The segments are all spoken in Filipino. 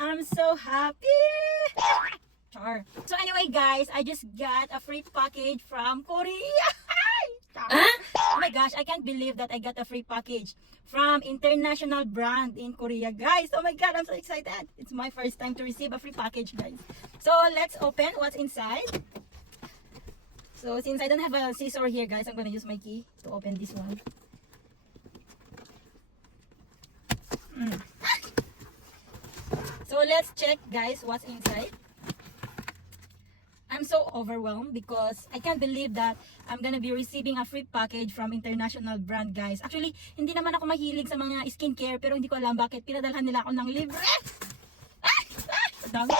I'm so happy. Char. So anyway guys, I just got a free package from Korea. Oh my gosh, I can't believe that I got a free package from international brand in Korea, guys. Oh my god, I'm so excited. It's my first time to receive a free package, guys. So let's open what's inside. So since I don't have a scissor here, guys, I'm gonna use my key to open this one. So let's check, guys, what's inside. I'm so overwhelmed because I can't believe that I'm gonna be receiving a free package from international brand, guys. Actually, hindi naman ako mahilig sa mga skincare, pero hindi ko alam bakit pinadalhan nila ako ng libre. Dami.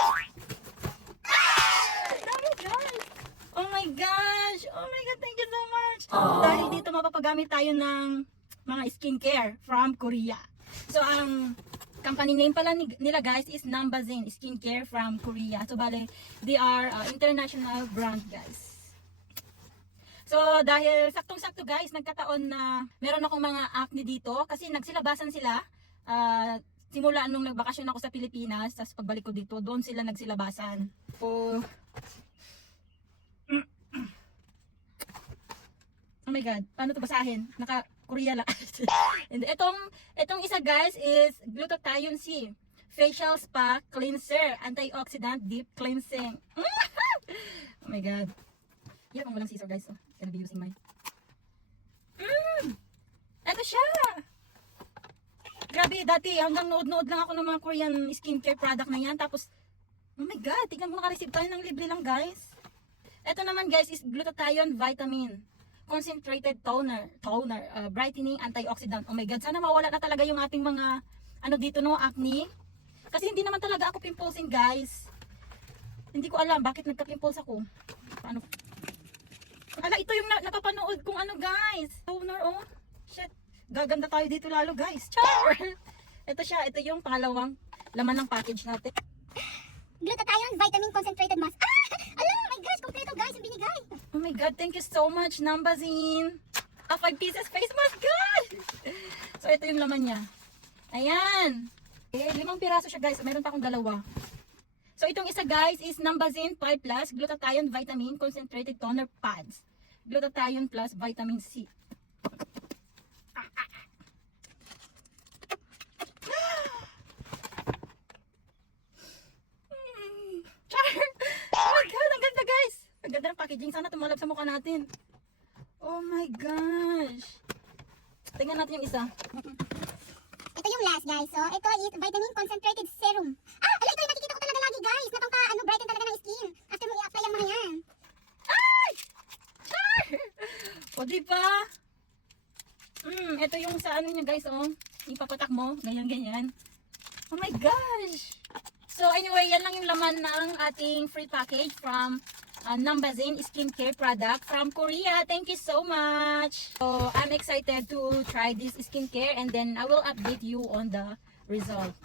Dami, guys. Oh my gosh. Oh my god, thank you so much. Dahil dito mapapagamit tayo ng mga skincare from Korea. So, ang company name pala nila, guys, is Numbazin Skincare from Korea. So bale, they are international brand, guys. So dahil saktong-sakto, guys, nagkataon na meron akong mga acne dito kasi nagsilabasan sila simula nung nagbakasyon ako sa Pilipinas. Tapos pagbalik ko dito, doon sila nagsilabasan. So, oh my god, paano to basahin? Naka-Korea lang. And itong isa, guys, is glutathione C facial spa cleanser, antioxidant deep cleansing. Oh my god. Yeah, kung walang scissor, guys, so gonna be using mine. Ito siya. Grabe, dati hanggang nood-nood lang ako ng mga Korean skincare product na yan. Tapos, oh my god, tignan mo, naka-receive tayo ng libre lang, guys. Ito naman, guys, is glutathione vitamin concentrated toner, brightening antioxidant. Oh my god, sana mawala na talaga yung ating mga ano dito, no, acne. Kasi hindi naman talaga ako pimplesin, guys. Hindi ko alam bakit nagka-pimples ako. Paano? Ala, ito yung napapanood kong ano, guys. Toner, oh. Shit. Gaganda tayo dito lalo, guys. Char! Ito siya, ito yung pangalawang laman ng package natin. Glutathione vitamin concentrated mask. Alam, oh my gosh, kompleto, guys, yung binigay. Oh my god, thank you so much, Numbazin. 5 pieces face mask, god! So, ito yung laman niya. Ayan. 5 piraso siya, guys. Meron pa akong dalawa. So, itong isa, guys, is Numbazin 5 Plus Glutathione Vitamin Concentrated Toner Pads. Glutathione plus Vitamin C. Oh my god, ang ganda, guys. Ang ganda ng packaging. Sana tumalab sa mukha natin. Oh my gosh. Tingnan natin yung isa. Ito yung last, guys. So, ito is vitamin concentrated serum. Ala, ito yung nakikita ko talaga lagi, guys. Na pang brighten talaga ng skin. After mo i-apply ang mga yan. Ay! Char! O, diba? Ito yung sa ano niya, guys, oh. Ipapatak mo. Ganyan. Oh my gosh! So, anyway, yan lang yung laman ng ating free package from Numbazin skincare product from Korea. Thank you so much. So I'm excited to try this skincare and then I will update you on the result.